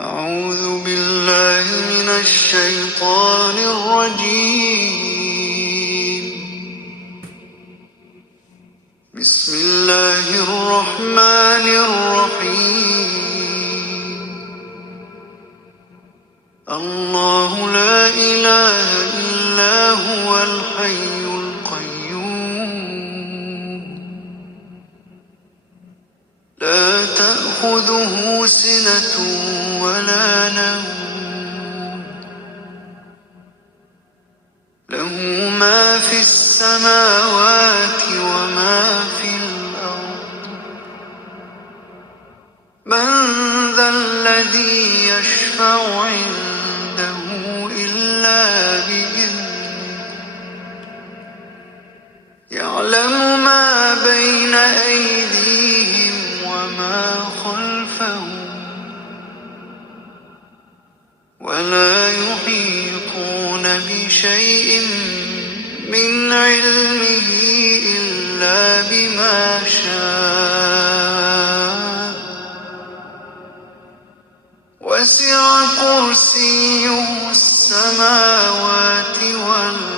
أعوذ بالله من الشيطان الرجيم. بسم الله الرحمن الرحيم. الله لا إله إلا هو الحي القيوم لا تأخذه سنة ولا نوم له ما في السماوات وما في الأرض من ذا الذي يشفع عنده إلا بإذنه يعلم ما بين أيديهم وما خلفهم ولا يحيطون بشيء من علمه إلا بما شاء وسع كرسيه السماوات والأرض